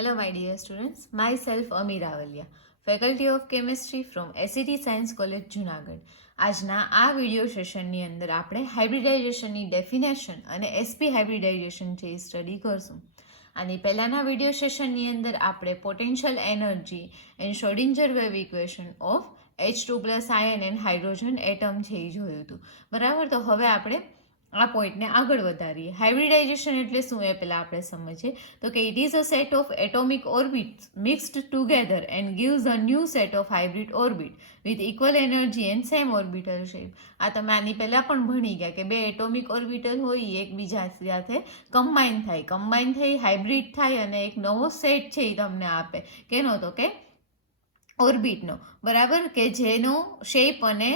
Hello, my dear students. Myself, Ami Rawalia, Faculty of Chemistry from SET Science College, Junagadh. આજના આ video સેશનની અંદર આપણે હાઇબ્રિડાઇઝેશનની definition અને એસપી હાઇબ્રિડાઇઝેશન છે એ સ્ટડી કરશું. આની પહેલાંના વિડીયો સેશનની અંદર આપણે potential energy and Schrodinger wave equation of H2 plus ion and hydrogen atom છે એ જોયું હતું. બરાબર, તો હવે આપણે આ પોઈન્ટને આગળ વધારીએ. હાઇબ્રિડાઇઝેશન એટલે શું એ પહેલાં આપણે સમજીએ તો કે it is a set of atomic orbits mixed together and gives a new set of hybrid orbit with equal energy and same orbital shape. આ તમે આની પહેલાં પણ ભણી ગયા કે બે એટોમિક ઓર્બિટલ હોય એ એકબીજા સાથે કમ્બાઈન થઈ હાઇબ્રિડ થાય અને એક નવો સેટ છે એ તમને આપે. કેનો તો કે ઓર્બિટનો, બરાબર, કે જેનો શેપ અને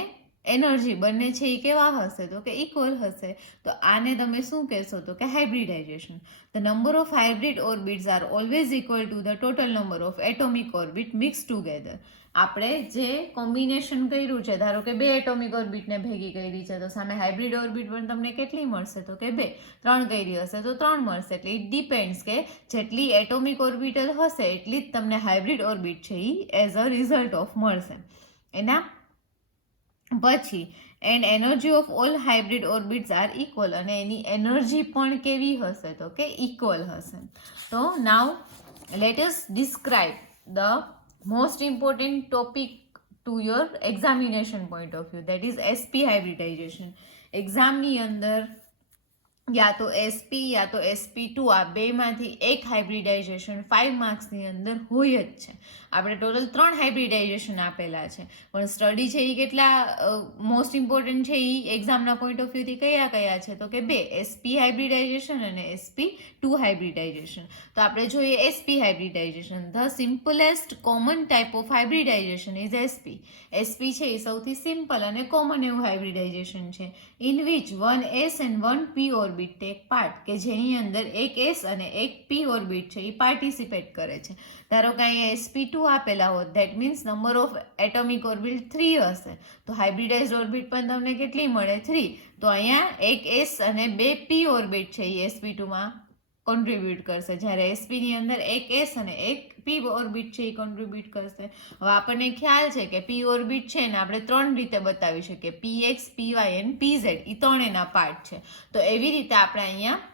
એનર્જી બંને છે એ કેવા હશે તો કે ઇક્વલ હશે. તો આને તમે શું કહેશો તો કે hybridisation. The number of hybrid orbits are always equal to the total number of atomic orbit mix together. આપણે જે કોમ્બિનેશન કર્યું છે, ધારો કે બે એટોમિક ઓર્બિટને ભેગી કરી છે, તો સામે હાઇબ્રિડ ઓર્બિટ પણ તમને કેટલી મળશે તો કે બે. 3 કરી હશે તો 3 મળશે. એટલે ઇટ ડિપેન્ડ્સ કે જેટલી એટોમિક ઓર્બિટલ હશે એટલી જ તમને હાઇબ્રિડ ઓર્બિટ છે એ એઝ અ રિઝલ્ટ ઓફ મળશે. એના પછી and energy of all hybrid orbits are equal, અને એની એનર્જી પણ કેવી હશે તો કે ઇક્વલ હશે. તો નાવ let us describe the most important topic to your examination point of view, that is SP hybridisation. એક્ઝામની અંદર યા તો એસપી યા તો SP2 આ બેમાંથી એક હાઇબ્રિડાઇઝેશન 5 માર્ક્સની અંદર હોય જ છે. આપણે ટોટલ 3 હાઇબ્રિડાઇઝેશન આપેલા છે, પણ સ્ટડી છે એ કેટલા મોસ્ટ ઇમ્પોર્ટન્ટ છે એ એક્ઝામના પોઈન્ટ ઓફ વ્યૂથી કયા કયા છે તો કે બે, એસપી હાઇબ્રિડાઇઝેશન અને SP2 હાઇબ્રિડાઇઝેશન. તો આપણે જોઈએ SP hybridisation. The simplest common type of hybridisation is SP. SP છે એ સૌથી સિમ્પલ અને કોમન એવું હાઇબ્રિડાઇઝેશન છે in which 1s and 1p orbit take part, કે જેની અંદર એક s અને એક p ઓર્બિટ છે એ પાર્ટિસિપેટ કરે છે. ધારો કે અહીંયા SP2 આપેલા હોત, that means number of atomic orbit 3 હશે, તો હાઇબ્રિડાઇઝ્ડ ઓર્બિટ પણ તમને કેટલી મળે 3. તો અહીંયા એક s અને બે p ઓર્બિટ છે એ SP2માં કોન્ટ્રીબ્યુટ કરશે, જ્યારે એસપીની અંદર એક એસ અને એક પી ઓર્બિટ છે એ કોન્ટ્રીબ્યુટ કરશે. હવે આપણને ખ્યાલ છે કે પી ઓર્બિટ છે ને આપણે 3 રીતે બતાવી શકીએ, PX, PY અને PZ, એ 3 એના પાર્ટ છે. તો એવી રીતે આપણે અહીંયા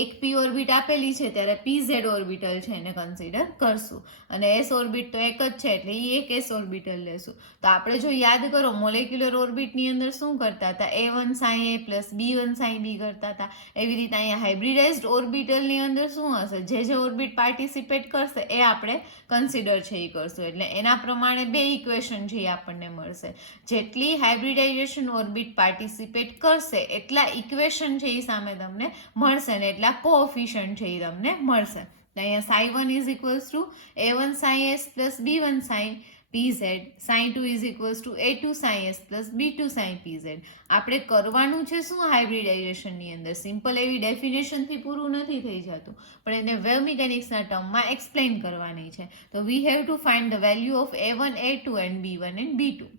એક પી ઓર્બિટ આપેલી છે ત્યારે PZ ઓર્બિટલ છે એને કન્સિડર કરશું, અને એસ ઓર્બિટ તો એક જ છે એટલે એ એક એસ ઓર્બિટલ લેશું. તો આપણે જો યાદ કરો મોલેક્યુલર ઓર્બિટની અંદર શું કરતા હતા, A1 sin A plus B1 sin B કરતા હતા. એવી રીતે અહીંયા હાઇબ્રિડાઇઝ્ડ ઓર્બિટલની અંદર શું હશે, જે ઓર્બિટ પાર્ટિસિપેટ કરશે એ આપણે કન્સિડર છે એ કરશું. એટલે એના પ્રમાણે બે ઇક્વેશન છે એ આપણને મળશે. જેટલી હાઇબ્રિડાઇઝેશન ઓર્બિટ પાર્ટિસિપેટ કરશે એટલા ઇક્વેશન છે એ સામે તમને મળશે ને એટલા કોએફિશિયન્ટ છે એ તમને મળશે. અહીંયા psi1 is equals two A1 sin S plus B1 sin PZ, psi2 is equals two A2 sin S plus B2 sin PZ. આપણે કરવાનું છે શું હાઇબ્રિડાઇઝેશનની અંદર, સિમ્પલ એવી ડેફિનેશનથી પૂરું નથી થઈ જતું, પણ એને વેવ મિકેનિક્સના ટર્મમાં એક્સપ્લેન કરવાની છે. તો we have to find the value of A1, A2 and B1 and B2.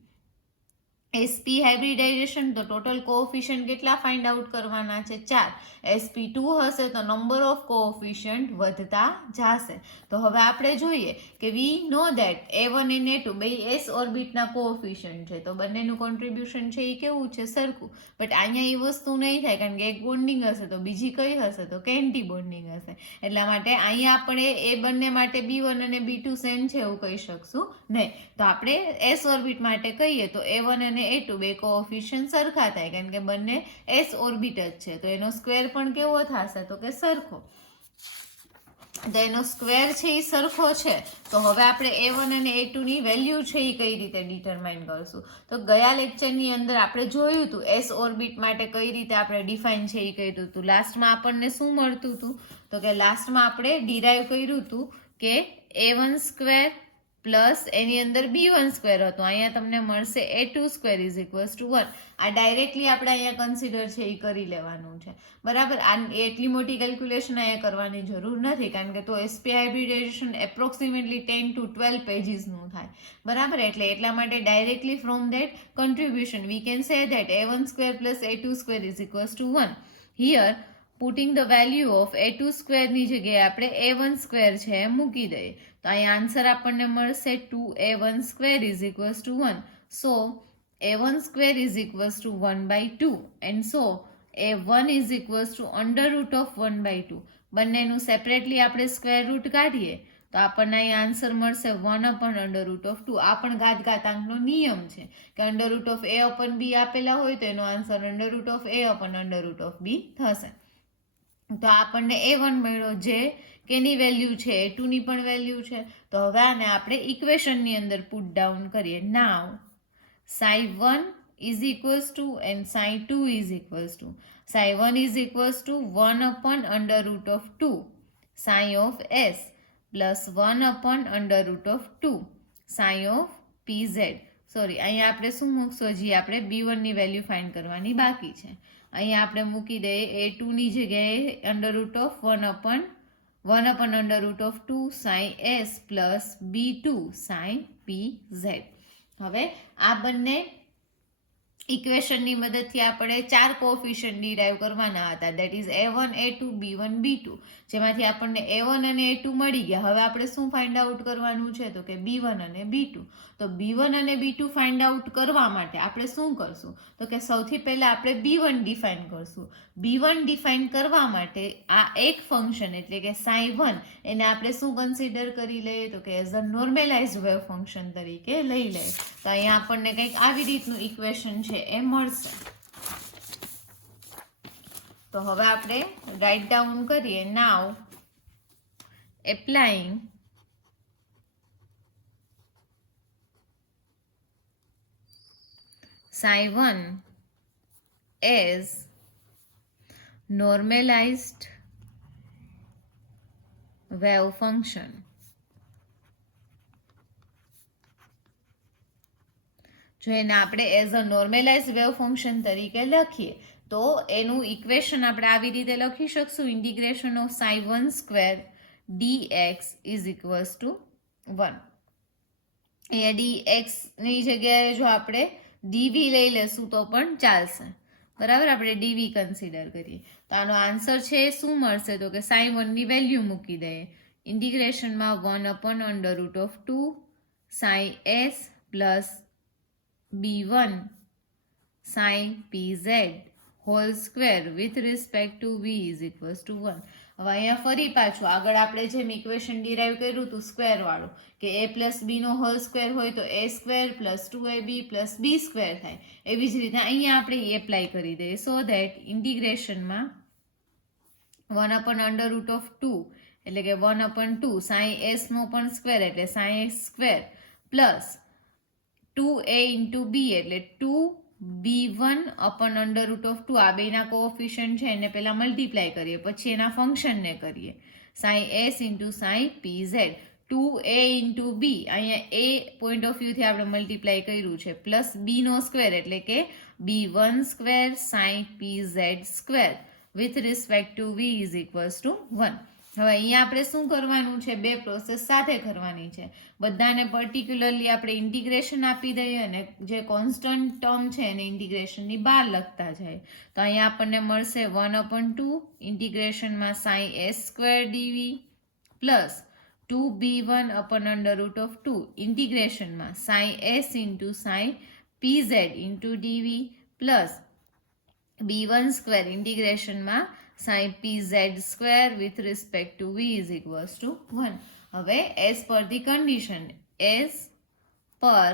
SP hybridisation તો ટોટલ કોએફિશિયન્ટ કેટલા ફાઇન્ડ આઉટ કરવાના છે 4. SP2 હશે તો નંબર ઓફ કોએફિશિયન્ટ વધતા જશે. તો હવે આપણે જોઈએ કે વી નો દેટ A1 અને A2 બે એસ ઓર્બિટના કોએફિશિયન્ટ છે, તો બંનેનું કોન્ટ્રીબ્યુશન છે એ કેવું છે, સરખું. બટ અહીંયા એ વસ્તુ નહીં થાય, કારણ કે એક બોન્ડિંગ હશે તો બીજી કઈ હશે તો કે એન્ટી બોન્ડિંગ હશે. એટલા માટે અહીંયા આપણે એ બંને માટે B1 અને B2 સેમ છે એવું કહી શકશું નહીં. તો આપણે એસ ઓર્બિટ માટે કહીએ તો A1 અને A2 બે કોએફિશિયન્ટ સરખા થાય, કારણ કે બંને એસ ઓર્બિટ જ છે, તો એનો સ્ક્વેર પણ કેવો થશે તો કે સરખો. તો એનો સ્ક્વેર છે એ સરખો છે. તો હવે આપણે A1 અને A2 ની વેલ્યુ છે એ કઈ રીતે ડિટરમાઇન કરશું, તો ગયા લેક્ચરની અંદર આપણે જોયું હતું એસ ઓર્બિટ માટે કઈ રીતે આપણે ડિફાઇન છે એ કર્યું હતું. લાસ્ટમાં આપણને શું મળતું હતું તો કે લાસ્ટમાં આપણે ડિરાઈવ કર્યું હતું કે A1 સ્ક્વેર પ્લસ એની અંદર B1 સ્ક્વેર હતો, અહીંયા તમને મળશે A2 square is equals two 1. આ ડાયરેક્ટલી આપણે અહીંયા કન્સિડર છે એ કરી લેવાનું છે, બરાબર. આ એટલી મોટી કેલ્ક્યુલેશન અહીંયા કરવાની જરૂર નથી, કારણ કે તો એસપી હાઇબ્રિડાઇઝેશન એપ્રોક્સિમેટલી 10 to 12 પેજીસનું થાય, બરાબર. એટલે એટલા માટે directly from that contribution we can say that A1 square plus A2 square is equals two 1. Here putting the value of a2 સ્ક્વેરની જગ્યાએ આપણે a1 સ્ક્વેર છે એ મૂકી દઈએ તો અહીં આન્સર આપણને મળશે 2a1 square is equals two 1. So a1 square is equals to 1/2 and so a1 is equals two under root of 1/2. બંનેનું સેપરેટલી આપણે સ્ક્વેર રૂટ કાઢીએ તો આપણને અહીં આન્સર મળશે 1/√2. આ પણ ઘાતઘાતાંકનો નિયમ છે કે અંડર રૂટ ઓફ a/b આપેલા હોય તો એનો answer under root of a/√b થશે. તો આપણને a1 મળ્યો જે કેની વેલ્યુ છે a2 ની પણ વેલ્યુ છે. તો હવે આને આપણે ઇક્વેશનની અંદર પુટ ડાઉન કરીએ. નાવ psi1 is equals to and psi2 is equals to psi1 is equals to 1/√2 psi of s plus 1/√2 psi of pz. Sorry, અહીંયા આપણે શું મૂકશો? હજી આપણે b1 ની વેલ્યુ ફાઇન્ડ કરવાની બાકી છે. અહીંયા આપણે મૂકી દઈએ a2 ની જગ્યાએ √1/√2 sin s plus b2 sin pz. હવે આ બંને ઇક્વેશનની મદદથી આપણે 4 કોએફિશિયન્ટ ડિરાઈવ કરવાના હતા, that is a1 a2 b1 b2, જેમાંથી આપણને a1 અને a2 મળી ગયા. હવે આપણે શું ફાઇન્ડ આઉટ કરવાનું છે? તો કે b1 અને b2. તો b1 અને b2 ફાઇન્ડ આઉટ કરવા માટે આપણે શું કરશું? તો કે સૌથી પહેલા આપણે b1 ડિફાઇન કરશું. b1 ડિફાઇન કરવા માટે આ એક ફંક્શન એટલે કે psi1 એને આપણે શું કન્સિડર કરી લઈએ? તો કે એઝ અ નોર્મેલાઇઝ્ડ વેવ ફંક્શન તરીકે લઈ લઈએ. તો અહીંયા આપણને કંઈક આવી રીતનું ઇક્વેશન છે એ મળશે. તો હવે આપણે રાઇટ ડાઉન કરીએ. Now applying psi1 as normalized wave function. જો એને આપણે as a normalize wave function તરીકે લખીએ તો એનું ઇક્વેશન આપણે આવી રીતે લખી શકશું. Integration of psi1 square dx is equals two 1. અહીંયા dx ની જગ્યાએ જો આપણે dv લઈ લેશું તો પણ ચાલશે. બરાબર, આપણે dv કન્સિડર કરીએ તો આનો આન્સર છે શું મળશે? તો કે psi1 ની વેલ્યુ મૂકી દઈએ. ઇન્ટિગ્રેશનમાં 1/√2 sin s plus b1 sin pz whole square with respect to v is equals two 1. હવે અહીંયા ફરી પાછું આગળ આપણે જેમ ઇક્વેશન ડિરાઈવ કર્યું હતું સ્ક્વેર વાળું કે a પ્લસ b નો હોલ સ્ક્વેર હોય તો a square plus 2ab plus b square થાય, એવી જ રીતે અહીંયા આપણે એપ્લાય કરી દઈએ. સો ધેટ ઇન્ટિગ્રેશનમાં 1/√2 એટલે કે 1/2 sin s નો પણ સ્ક્વેર એટલે sin s square plus 2a into b એટલે 2b1/√2. આ બેના કોએફિશિયન્ટ છે એને પહેલા મલ્ટીપ્લાય કરીએ પછી એના ફંક્શનને કરીએ. sin s into sin pz 2a into b અહીંયા a પોઈન્ટ ઓફ વ્યૂથી આપણે મલ્ટીપ્લાય કર્યું છે પ્લસ b નો સ્ક્વેર એટલે કે b1 square sin pz square with respect to v is equals two 1. હવે અહીંયા આપણે શું કરવાનું છે? બે પ્રોસેસ સાથે કરવાની છે. બધાને પર્ટિક્યુલરલી આપણે ઇન્ટિગ્રેશન આપી દઈએ અને જે કોન્સ્ટન્ટ ટર્મ છે એને ઇન્ટિગ્રેશનની બહાર લખતા જાય. તો અહીંયા આપણને મળશે 1/2 ઇન્ટિગ્રેશનમાં sin s square dv plus 2b1/√2 ઇન્ટિગ્રેશનમાં sin s into sin pz into dv plus b1 square ઇન્ટિગ્રેશનમાં sin pz square with respect to v is equals to 1. હવે as per the condition, as per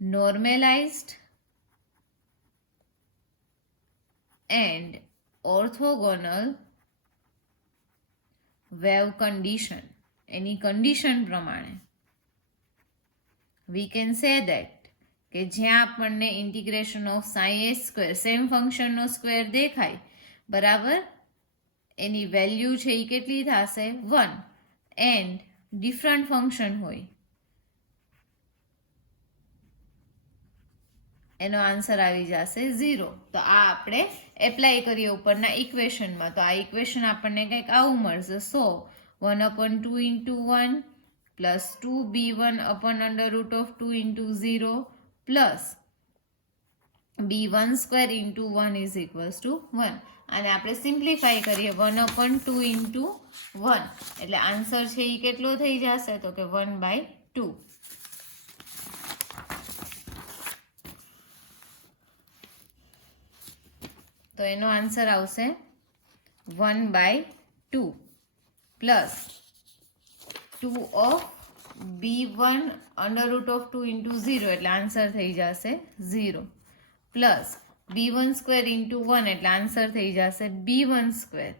normalized and orthogonal wave condition, any condition પ્રમાણે we can say that કે જ્યાં આપણને integration of sin s square same ફંક્શનનો square દેખાય બરાબર, એની value છે એ કેટલી થશે? 1 એન્ડ ડિફરન્ટ ફંક્શન હોય એનો આન્સર આવી જશે 0. તો આ આપણે એપ્લાય કરીએ ઉપરના ઇક્વેશનમાં. તો આ ઇક્વેશન આપણને કંઈક આવું મળશે. સો 1/2 into 1 plus 2b1/√2 into 0 plus b1 square into 1 is equals to 1. આને આપણે સિમ્પ્લિફાઈ કરીએ 1/2 ઇન્ટુ 1 એટલે આન્સર છે એ કેટલો થઈ જશે તો કે 1/2. તો એનો આન્સર આવશે 1/2 પ્લસ 2 ઓફ b1 √2 ઇન્ટુ 0 એટલે આન્સર થઈ જશે 0 પ્લસ b1 સ્ક્વેર ઇન્ટુ 1 એટલે આન્સર થઈ જશે b1 square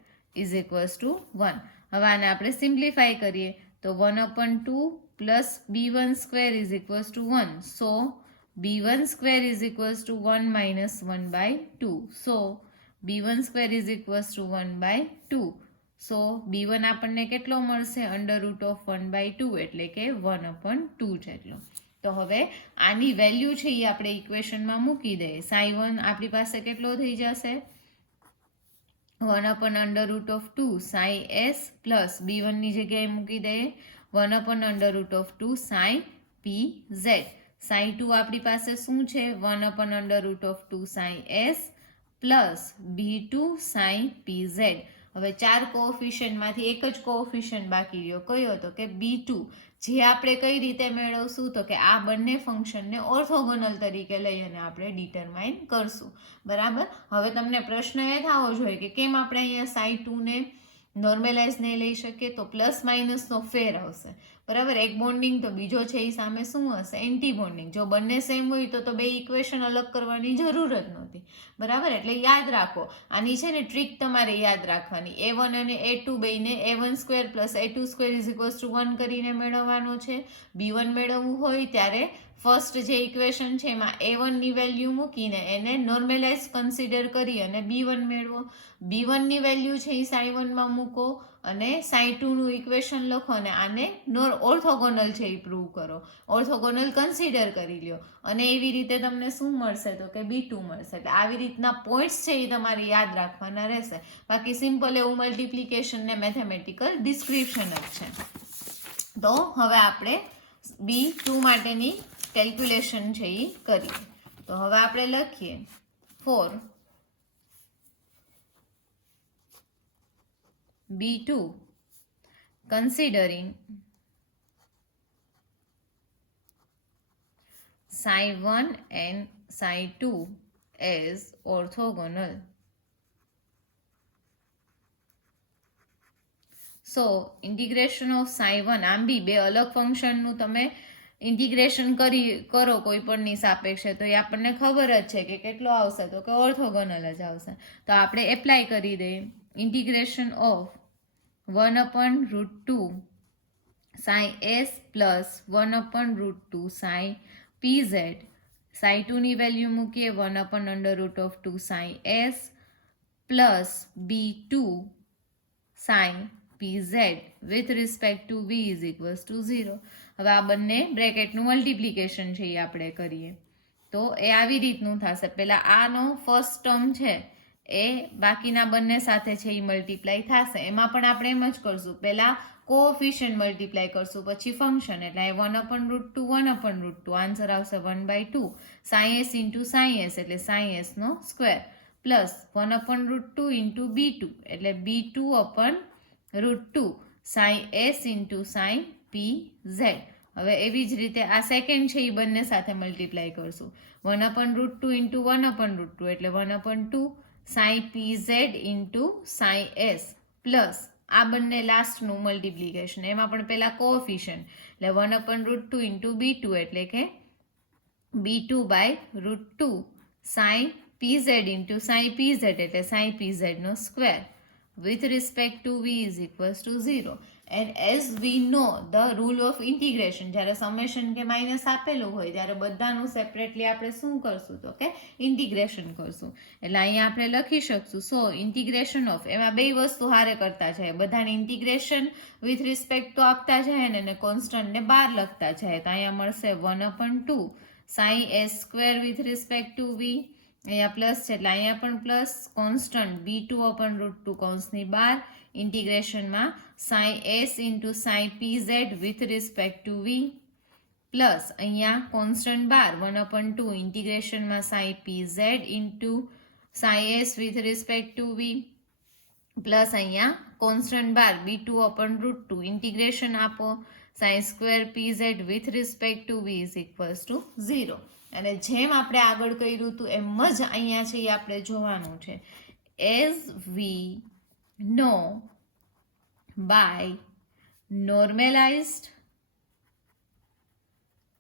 is equals two 1. હવે આને આપણે સિમ્પ્લિફાઈ કરીએ તો 1/2 plus b1 square is equals two 1. So b1 square is equals two 1 minus 1/2. So b1 square is equals to 1/2. So b1 આપણને કેટલો મળશે √1/2 એટલે કે 1/2 જેટલો. તો હવે આની વેલ્યુ છે એ આપણે ઇક્વેશનમાં મૂકી દઈએ. sin1 આપણી પાસે કેટલો થઈ જશે 1/2 sin s પ્લસ b1 ની જગ્યાએ મૂકી દઈએ 1/2 sin pz. sin2 આપણી પાસે શું છે 1/2 sin s plus b2 sin pz. હવે 4 કોએફિશિયન્ટમાંથી એક જ કોએફિશિયન્ટ બાકી રહ્યો કયો હતો કે b2. જે આપણે કઈ રીતે મેળવશું તો કે આ બંને ફંક્શનને ઓર્થોગોનલ તરીકે લઈ અને આપણે ડિટરમાઇન કરશું. બરાબર. હવે તમને પ્રશ્ન એ થવો જોઈએ કે કેમ આપણે અહીંયા sin2 ને નોર્મલાઇઝ નહીં લઈ શકીએ તો પ્લસ માઇનસનો ફેર આવશે. બરાબર. એક બોન્ડિંગ તો બીજો છે એ સામે શું હશે એન્ટી બોન્ડિંગ. જો બંને સેમ હોય તો બે ઇક્વેશન અલગ કરવાની જરૂર જ નહોતી. બરાબર. એટલે યાદ રાખો આની છે ને ટ્રીક તમારે યાદ રાખવાની. a1 અને a2 બેને a1 square plus a2 square is equals two 1 કરીને મેળવવાનો છે. b1 મેળવવું હોય ત્યારે ફર્સ્ટ જે ઇક્વેશન છે એમાં a1 ની વેલ્યુ મૂકીને એને નોર્મલાઇઝ કન્સિડર કરી અને b1 મેળવો. b1 ની વેલ્યુ છે એ sin1 માં મૂકો અને sin2 નું ઇક્વેશન લખો અને આને ઓર્થોગોનલ છે એ પ્રૂવ કરો. ઓર્થોગોનલ કન્સિડર કરી લ્યો અને એવી રીતે તમને શું મળશે તો કે b2 મળશે. એટલે આવી રીતના પોઈન્ટ્સ છે એ તમારે યાદ રાખવાના રહેશે. બાકી સિમ્પલ એવું મલ્ટિપ્લિકેશન ને મેથેમેટિકલ ડિસ્ક્રિપ્શન જ છે. તો હવે આપણે b2 માટેની કેલ્ક્યુલેશન છે એ કરીએ. તો હવે આપણે લખીએ for b2 considering sin1 and sin2 as orthogonal. So integration of sin1 આમ બી બે અલગ ફંક્શનનું તમે ઇન્ટિગ્રેશન કરો કોઈ પણની સાપેક્ષે તો એ આપણને ખબર જ છે કે કેટલો આવશે તો કે ઓર્થોગોનલ જ આવશે. તો આપણે એપ્લાય કરી દઈએ integration of 1/2 sin s plus 1/2 sin pz. sin2 ની વેલ્યુ મૂકીએ 1/2 sin s plus b2 sin pz with respect to v is equals to 0. હવે આ બંને બ્રેકેટનું મલ્ટિપ્લિકેશન છે એ આપણે કરીએ તો એ આવી રીતનું થશે. પહેલા આનો ફર્સ્ટ ટર્મ છે એ બાકીના બંને સાથે છે એ મલ્ટીપ્લાય થશે. એમાં પણ આપણે એમ જ કરશું પહેલા કોએફિશિયન્ટ મલ્ટીપ્લાય કરશું પછી ફંક્શન. એટલે 1/2 આન્સર આવશે 1/2 sin s into sin s એટલે sin s નો સ્ક્વેર પ્લસ 1/2 ઇન્ટુ b2 એટલે b2/2 sin s into sin pz. હવે એવી જ રીતે આ સેકન્ડ છે એ બંને સાથે મલ્ટીપ્લાય કરશું 1/2 ઇન્ટુ 1/2 એટલે 1/2 sin pz into sin s plus આ બંને લાસ્ટનું મલ્ટિપ્લિકેશન એમાં પણ પહેલા કોએફિશિયન્ટ એટલે 1/2 ઇન્ટુ b2 એટલે કે b2/2 sin pz into sin pz એટલે sin pz નો square with respect to v is equals to 0. And as we know the rule of integration જ્યારે સમેશન કે માઇનસ આપેલું હોય ત્યારે બધાનું સેપરેટલી આપણે શું કરશું તો કે ઇન્ટિગ્રેશન કરશું. એટલે અહીંયા આપણે લખી શકશું સો ઇન્ટિગ્રેશન ઓફ એમાં બે વસ્તુ હારે કરતા જાય બધાને ઇન્ટિગ્રેશન વિથ રિસ્પેક્ટ તો આપતા જાય ને કોન્સ્ટન્ટને બહાર લખતા જાય તો અહીંયા મળશે 1/2 sin s square with respect to v. અહીંયા પ્લસ છે એટલે અહીંયા પણ પ્લસ કોન્સ્ટન્ટ b2/2 કૌંસની બહાર ઇન્ટિગ્રેશનમાં sin s into sin pz with respect to v plus અહીંયા કોન્સ્ટન્ટ બાર 1/2 ઇન્ટિગ્રેશનમાં sin pz into psi S with respect to V plus અહીંયા કોન્સ્ટન્ટ બાર b2 અપન રૂટ 2 ઇન્ટિગ્રેશન આપો psi square pz with respect to v is equals to 0. અને જેમ આપણે આગળ કર્યું હતું એમ જ અહીંયા છે એ આપણે જોવાનું છે. As we know by normalized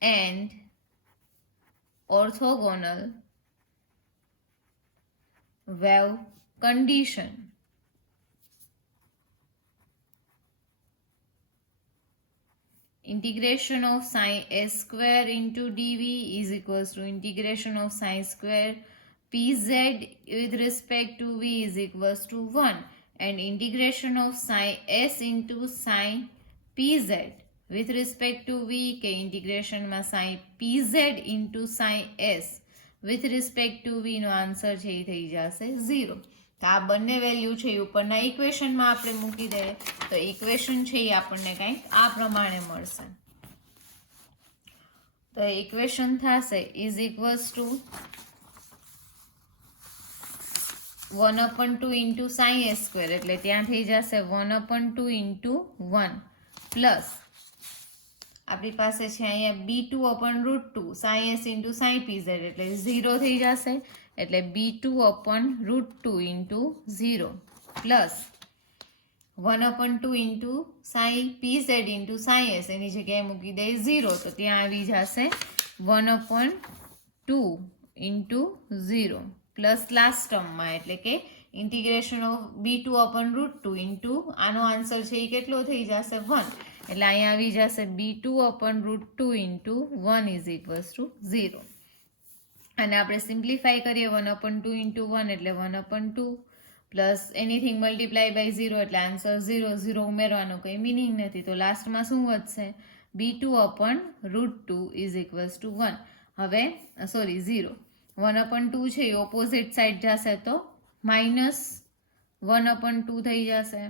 and orthogonal wave condition, integration of sine s square into dv is equals to integration of sine square pz with respect to v is equals to 1, and integration of sine s into sine pz with respect to v કે integration માં sine pz into sine s with respect to v નો answer છે એ થઈ જશે 0. તો આ બંને વેલ્યુ છે એ ઉપરના ઇક્વેશનમાં આપણે મૂકી દઈએ તો ઇક્વેશન છે એ આપણને કંઈક આ પ્રમાણે મળશે. તો ઇક્વેશન થશે is equals to 1/2 into psi S square એટલે ત્યાં થઈ જશે 1/2 ઇન્ટુ 1 પ્લસ આપણી પાસે છે અહીંયા b2/√2 psi S into psi pz એટલે 0 થઈ જશે એટલે b2/√2 into 0 plus 1/2 into psi pz into psi S એની જગ્યાએ મૂકી દઈએ 0 તો ત્યાં આવી જશે 1/2 ઇન્ટુ 0 પ્લસ લાસ્ટ ટર્મમાં એટલે કે ઇન્ટિગ્રેશન ઓફ b2/√2 ઇન્ટુ આનો આન્સર છે એ કેટલો થઈ જશે 1 એટલે અહીંયા આવી જશે b2/√2 into 1 is equals to 0. અને આપણે સિમ્પ્લિફાઈ કરીએ 1/2 ઇન્ટુ 1 એટલે 1/2 પ્લસ એનીથિંગ મલ્ટીપ્લાય બાય 0 એટલે આન્સર 0. 0 ઉમેરવાનો કંઈ મિનિંગ નથી તો લાસ્ટમાં શું વધશે b2/√2 ઇઝ ઇક્વલ્સ ટુ 1. હવે સોરી 0 1/2 છે એ ઓપોઝિટ સાઈડ જશે તો -1/2 થઈ જશે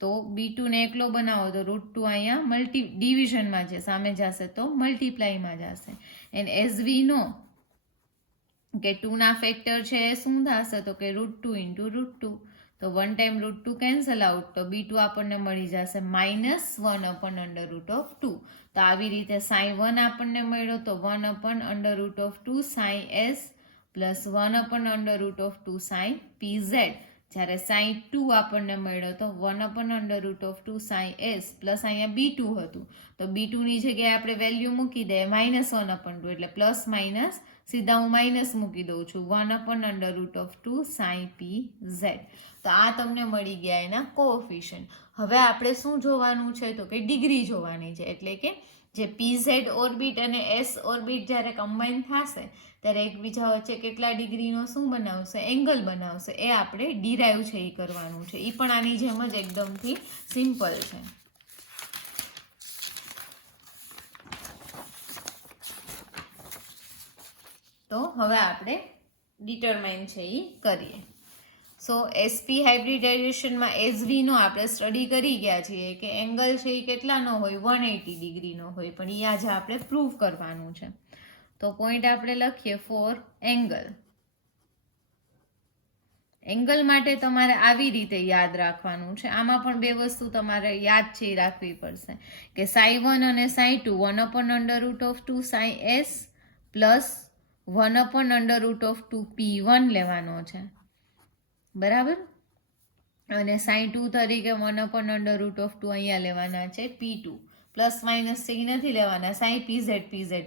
તો b2 ને એકલો બનાવો તો √2 અહીંયા ડિવિઝનમાં છે સામે જશે તો મલ્ટીપ્લાયમાં જશે. એન્ડ એઝ વી નો કે 2 ના ફેક્ટર છે એ શું થશે તો કે √2 ઇન્ટુ √2 તો 1 ટાઈમ √2 કેન્સલ આઉટ તો b2 આપણને મળી જશે -1/√2. તો આવી રીતે સાઈ 1 આપણને મળ્યો તો 1/√2 psi S plus 1/√2 psi pz. જ્યારે સાઈ 2 આપણને મળ્યો તો 1/√2 સાઈ એસ પ્લસ અહીંયા b2 હતું તો b2 ની જગ્યાએ આપણે વેલ્યુ મૂકી દઈએ -1/2 એટલે પ્લસ માઇનસ સીધા હું માઇનસ મૂકી દઉં છું 1/√2 સાઈ pz. તો આ તમને મળી ગયા એના કોએફિશિયન્ટ. હવે આપણે શું જોવાનું છે તો કે ડિગ્રી જોવાની છે એટલે કે જે pz ઓર્બિટ અને s ઓર્બિટ જ્યારે કમ્બાઈન થશે ત્યારે એકબીજા વચ્ચે કેટલા ડિગ્રીનો શું બનાવશે એંગલ બનાવશે એ આપણે ડિરાઈવ છે એ કરવાનું છે. એ પણ આની જેમ જ એકદમથી સિમ્પલ છે. તો હવે આપણે ડિટરમાઇન છે એ કરીએ. સો એસપી હાઇબ્રિડાઇઝેશનમાં એસવીનો આપણે સ્ટડી કરી ગયા છીએ કે એંગલ છે એ કેટલાનો હોય 180 ડિગ્રીનો હોય પણ એ આજે આપણે પ્રૂવ કરવાનું છે. તો પોઈન્ટ આપણે લખીએ ફોર એંગલ. એંગલ માટે તમારે આવી રીતે યાદ રાખવાનું છે. આમાં પણ બે વસ્તુ તમારે યાદ છે એ રાખવી પડશે કે સાઈ 1 અને Sai 2 1/√2 psi S plus 1/√2 p1 લેવાનો છે બરાબર. અને સાઈ 2 તરીકે 1/√2 અહીંયા લેવાના છે p2 પ્લસ માઇનસ છે એ નથી લેવાના. સાઈ pz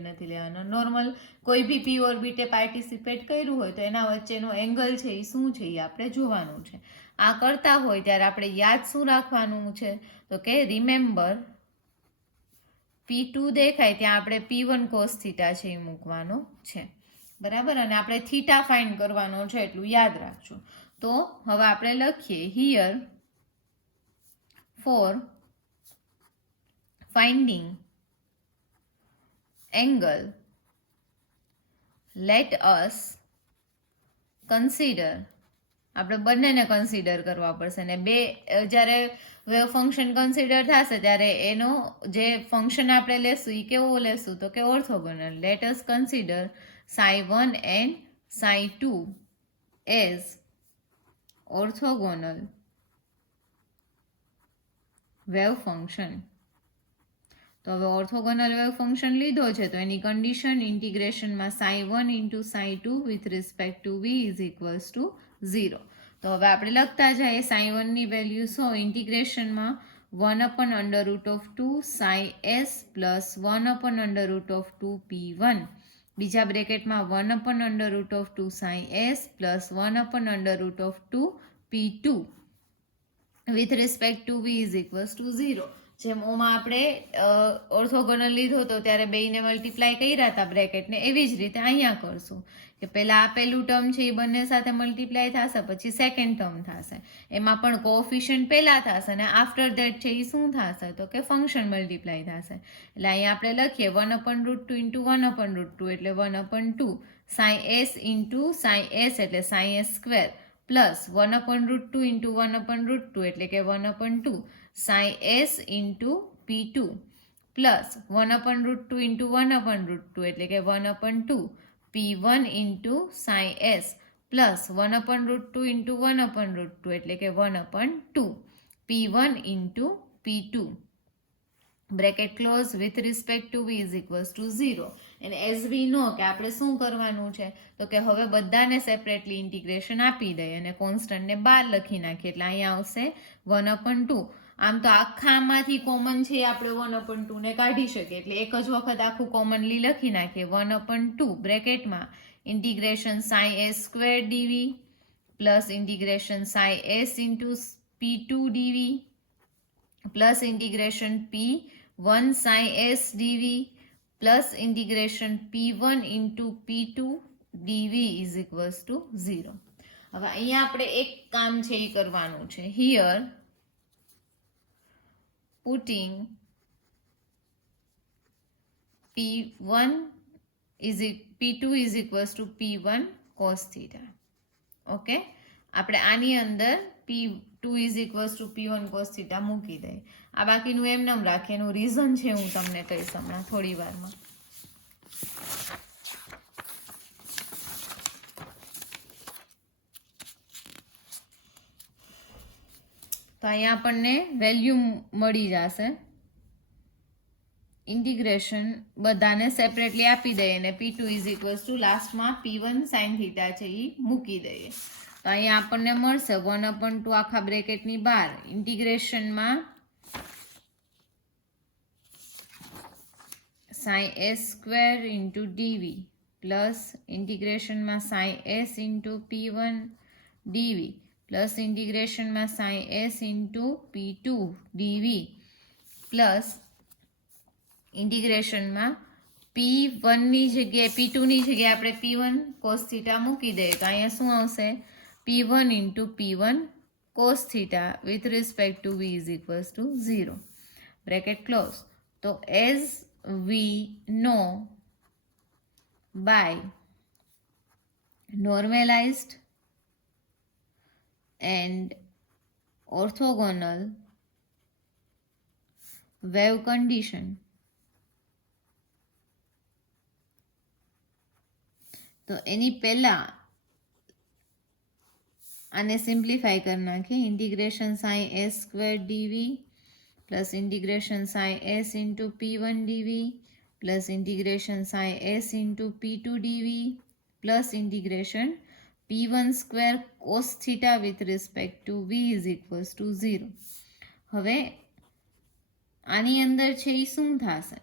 નથી લેવાના. નોર્મલ કોઈ બી પી ઓર્બિટે પાર્ટિસિપેટ કર્યું હોય તો એના વચ્ચેનો એંગલ છે એ શું છે એ આપણે જોવાનું છે. આ કરતા હોય ત્યારે આપણે યાદ શું રાખવાનું છે તો કે રિમેમ્બર p2 દેખાય ત્યાં આપણે p1 cos થીટા છે એ મૂકવાનો છે બરાબર. અને આપણે થીટા ફાઇન્ડ કરવાનો છે એટલું યાદ રાખજો. તો હવે આપણે લખીએ here for finding angle late us consider. આપણે બંનેને કન્સિડર કરવા પડશે ને બે જ્યારે વેવ ફંક્શન કન્સિડર થશે ત્યારે એનો જે ફંક્શન આપણે લેશું એ કેવો લેશું તો કે orthogonal. Let us consider psi 1 and psi 2 as orthogonal wave function. તો હવે ઓર્થોગોનલ વેવ ફંક્શન લીધો છે તો એની કન્ડિશન ઇન્ટિગ્રેશનમાં psi1 into psi2 with respect to v is equals to 0. તો હવે આપણે લખતા જઈએ psi1 ની વેલ્યુ સો ઇન્ટિગ્રેશનમાં 1/√2 psi s પ્લસ 1/√2 p1, બીજા બ્રેકેટમાં 1/√2 psi s plus 1/√2 p2 with respect to v is equals to 0. જેમ ઓમાં આપણે ઓર્થોગોનલ લીધો હતો ત્યારે બેયને મલ્ટીપ્લાય કર્યા હતા બ્રેકેટને, એવી જ રીતે અહીંયા કરશું કે પહેલાં આપેલું ટર્મ છે એ બંને સાથે મલ્ટીપ્લાય થશે, પછી સેકન્ડ ટર્મ થશે, એમાં પણ કોએફિશિયન્ટ પહેલાં થશે અને આફ્ટર દેટ છે એ શું થશે તો કે ફંક્શન મલ્ટીપ્લાય થશે. એટલે અહીંયા આપણે લખીએ 1/√2 ઇન્ટુ 1/√2 એટલે 1/2 psi S into psi S એટલે psi S square plus 1/√2 into 1/√2 એટલે કે 1/2 psi S into p2 plus 1/√2 into 1/√2 એટલે કે 1/2 p1 into psi S plus 1/√2 into 1/√2 એટલે કે 1/2 p1 into p2 bracket close with respect to v is equals to 0. અને as we નો કે આપણે શું કરવાનું છે તો કે હવે બધાને સેપરેટલી ઇન્ટિગ્રેશન આપી દઈએ અને કોન્સ્ટન્ટને બહાર લખી નાખીએ એટલે અહીંયા આવશે 1/2. આમ તો આખામાંથી કોમન છે આપણે 1/2 ને કાઢી શકીએ એટલે એક જ વખત આખું કોમનલી લખી નાખીએ 1/2 બ્રેકેટમાં integration psi S square ડીવી plus integration psi S into p2 ડીવી plus integration p1 psi S dv plus integration p1 into p2 dv is equals to 0. હવે અહીંયા આપણે એક કામ છે એ કરવાનું છે. Here putting p2 is equals to p1 cos theta. Okay, આપણે આની અંદર p2 is equals to p1 cos theta મૂકી દઈએ. આ બાકીનું એમ નામ રાખીએ, એનું રીઝન છે હું તમને કહીશ હમણાં થોડી વારમાં. તો અહીંયા આપણને વેલ્યુ મળી જશે. ઇન્ટિગ્રેશન બધાને સેપરેટલી આપી દઈએ અને p2 ઇઝ ઇક્વલ્સ ટુ લાસ્ટમાં p1 સાઇન થીટા છે એ મૂકી દઈએ. તો અહીંયા આપણને મળશે 1/2 આખા બ્રેકેટની બહાર ઇન્ટિગ્રેશનમાં psi S square into dv plus ઇન્ટિગ્રેશનમાં psi S into p1 ડીવી plus ઇન્ટિગ્રેશનમાં psi S into p2 ડીવી plus ઇન્ટિગ્રેશનમાં p1ની જગ્યાએ p2ની જગ્યાએ આપણે p1 cos થીટા મૂકી દઈએ તો અહીંયા શું આવશે p1 into p1 cos theta with respect to v is equals to 0 bracket close. તો as we know by normalized and orthogonal wave condition, તો એની પહેલા આને સિમ્પ્લિફાઈ કરી નાખીએ. Integration psi S square ડીવી plus integration psi S into p1 ડીવી plus integration psi S into p2 ડીવી plus integration p1 square cos theta with respect to v is equals to 0. હવે આની અંદર છે એ શું થશે,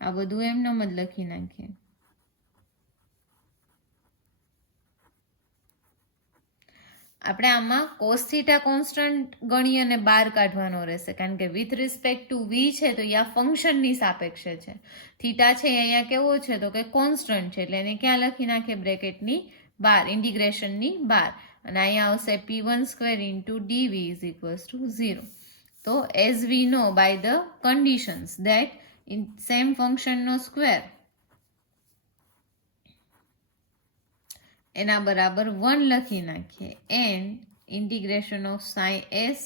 આ બધું એમનેમ જ લખી નાખીએ. આપણે આમાં કોસ થીટા કોન્સ્ટન્ટ ગણી અને બહાર કાઢવાનો રહેશે કારણ કે વિથ રિસ્પેક્ટ ટુ વી છે તો અહીંયા ફંક્શનની સાપેક્ષે છે. થીટા છે અહીંયા કેવો છે તો કે કોન્સ્ટન્ટ છે એટલે એને ક્યાં લખી નાખીએ બ્રેકેટની બહાર ઇન્ટિગ્રેશનની બહાર અને અહીંયા આવશે p1 square into d v is equals to 0. તો as we know by the conditions that in same ફંક્શનનો સ્ક્વેર એના બરાબર 1 લખી નાખીએ and integration of psi S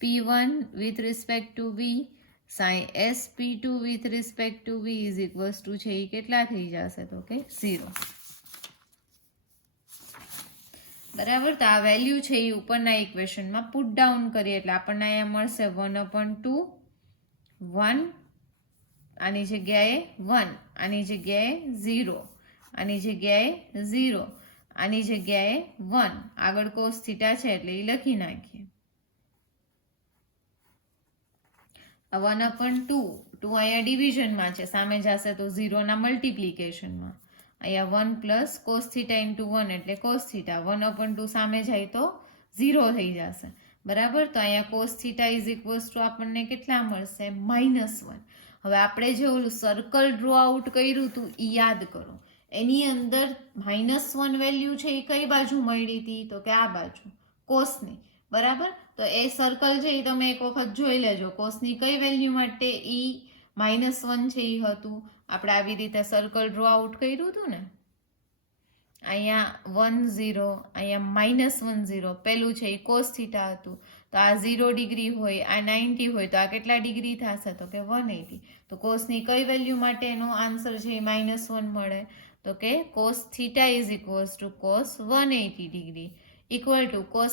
p1 with respect to V psi S p2 with respect to V is equals to છે એ કેટલા થઈ જશે તો કે 0. બરાબર. તો આ વેલ્યુ છે એ ઉપરના ઇક્વેશનમાં પુટ ડાઉન કરીએ એટલે આપણને અહીંયા મળશે 1/2 1, આની જગ્યાએ 1, આની જગ્યાએ 0, આની જગ્યાએ 0, આની જગ્યાએ 1, આગળ cos થીટા છે એટલે એ લખી નાખીએ. 1/2, 2 અહીંયા ડિવિઝનમાં છે, સામે જશે તો 0 ના મલ્ટિપ્લિકેશનમાં. અહીંયા 1 પ્લસ cos થીટા ઇન્ટુ 1 એટલે cos થીટા, 1/2 સામે જાય તો 0 થઈ જશે. બરાબર. તો અહીંયા cos theta is equals two આપણને કેટલા મળશે? -1. હવે આપણે જે ઓલું સર્કલ ડ્રો આઉટ કર્યું હતું એ યાદ કરો. એની અંદર -1 વેલ્યુ છે એ કઈ બાજુ મળી હતી? તો કે આ બાજુ, કોસની. બરાબર. તો એ સર્કલ છે એ તમે એક વખત જોઈ લેજો. કોસની કઈ વેલ્યુ માટે એ -1 છે એ હતું? આપણે આવી રીતે સર્કલ ડ્રો આઉટ કર્યું હતું ને, અહીંયા 1 0, અહીંયા -1 0, પેલું છે એ cos થીટા હતું. તો આ 0 ડિગ્રી હોય, આ 90 હોય, તો આ કેટલા ડિગ્રી થશે? તો કે 180. તો કોસની કઈ વેલ્યુ માટે એનો આન્સર છે એ -1 મળે? તો કે cos theta is equals two cos 180 degree equal to cos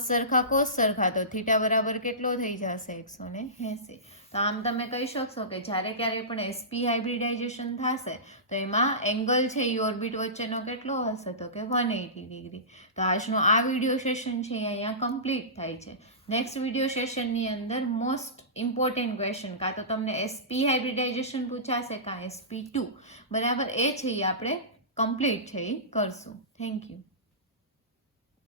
સરખા તો થીટા બરાબર કેટલો થઈ જશે? 180. તો આમ તમે કહી શકશો કે જ્યારે ક્યારે પણ એસપી હાઇબ્રિડાઇઝેશન થશે તો એમાં એંગલ છે એ ઓર્બિટ વચ્ચેનો કેટલો હશે? તો કે 180 ડિગ્રી. તો આજનો આ વિડીયો સેશન છે એ અહીંયા કમ્પ્લીટ થાય છે. નેક્સ્ટ વિડીયો સેશનની અંદર મોસ્ટ ઇમ્પોર્ટન્ટ ક્વેશ્ચન, કાં તો તમને એસપી હાઇબ્રિડાઇઝેશન પૂછાશે કાં SP2, બરાબર, એ છે એ આપણે કમ્પ્લીટ છે એ કરશું. Thank you.